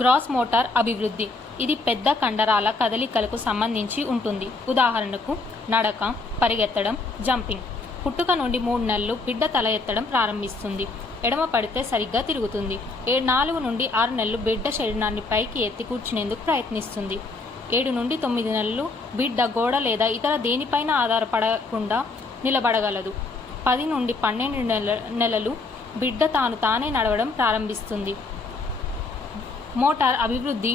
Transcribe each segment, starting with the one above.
Gross motor అభివృద్ధి. ఇది పెద్ద కండరాల కదలికలకు సంబంధించి ఉంటుంది. ఉదాహరణకు నడక, పరిగెత్తడం, జంపింగ్. పుట్టుక నుండి 3 నెలలు బిడ్డ తల ఎత్తడం ప్రారంభిస్తుంది. ఎడమ పడితే సరిగ్గా తిరుగుతుంది. 4 నుండి 6 నెలలు బిడ్డ శరీరాన్ని పైకి ఎత్తి కూర్చునేందుకు ప్రయత్నిస్తుంది. 7 నుండి 9 నెలలు బిడ్డ గోడ లేదా ఇతర దేనిపైన ఆధారపడకుండా నిలబడగలదు. 10 నుండి 12 నెలలు బిడ్డ తానే నడవడం ప్రారంభిస్తుంది. మోటార్ అభివృద్ధి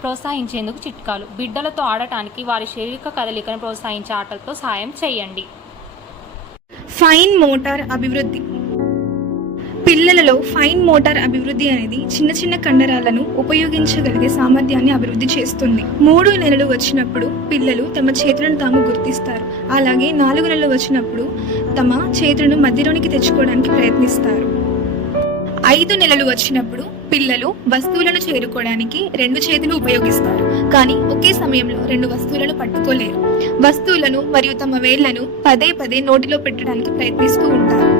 ప్రోత్సహించేందుకు చిట్కాలు. బిడ్డలతో ఆడటానికి వారి శారీరక కదలికను ప్రోత్సహించే ఆటలతో సాయం చేయండి. ఫైన్ మోటార్ అభివృద్ధి. పిల్లలలో ఫైన్ మోటార్ అభివృద్ధి అనేది చిన్న చిన్న కండరాలను ఉపయోగించగలిగే సామర్థ్యాన్ని అభివృద్ధి చేస్తుంది. 3 నెలలు వచ్చినప్పుడు పిల్లలు తమ చేతులను తాము గుర్తిస్తారు. అలాగే 4 నెలలు వచ్చినప్పుడు తమ చేతులను మధ్యలోనికి తెచ్చుకోవడానికి ప్రయత్నిస్తారు. 5 నెలలు వచ్చినప్పుడు పిల్లలు వస్తువులను చేరుకోవడానికి 2 చేతులు ఉపయోగిస్తారు. కానీ ఒకే సమయంలో 2 వస్తువులను పట్టుకోలేరు. వస్తువులను మరియు తమ వేళ్లను పదే పదే నోటిలో పెట్టడానికి ప్రయత్నిస్తూ ఉంటారు.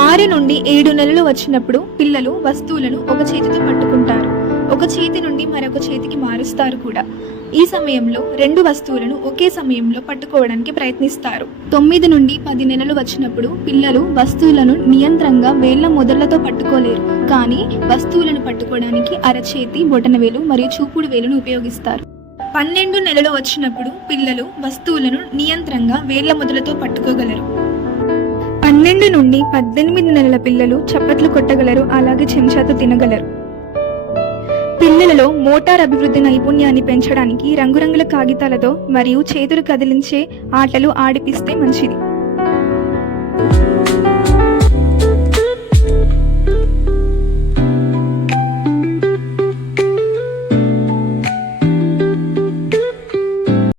6 నుండి 7 నెలలు వచ్చినప్పుడు పిల్లలు వస్తువులను ఒక చేతితో పట్టుకుంటారు. ఒక చేతి నుండి మరొక చేతికి మారుస్తారు కూడా. ఈ సమయంలో 2 వస్తువులను ఒకే సమయంలో పట్టుకోవడానికి ప్రయత్నిస్తారు. 9 నుండి 10 నెలలు వచ్చినప్పుడు పిల్లలు వస్తువులను నియంత్రణంగా వేళ్ల మొదళ్లతో పట్టుకోలేరు. కానీ వస్తువులను పట్టుకోవడానికి అరచేతి, బొటనవేలు మరియు చూపుడు వేలును ఉపయోగిస్తారు. 12 నెలలు వచ్చినప్పుడు పిల్లలు వస్తువులను నియంత్రణంగా వేళ్ల మొదలతో పట్టుకోగలరు. 12 నుండి 18 నెలల పిల్లలు చప్పట్లు కొట్టగలరు. అలాగే చెంచాతో తినగలరు. పిల్లలలో మోటార్ అభివృద్ధి నైపుణ్యాన్ని పెంచడానికి రంగురంగుల కాగితాలతో మరియు చేతులు కదిలించే ఆటలు ఆడిపిస్తే మంచిది.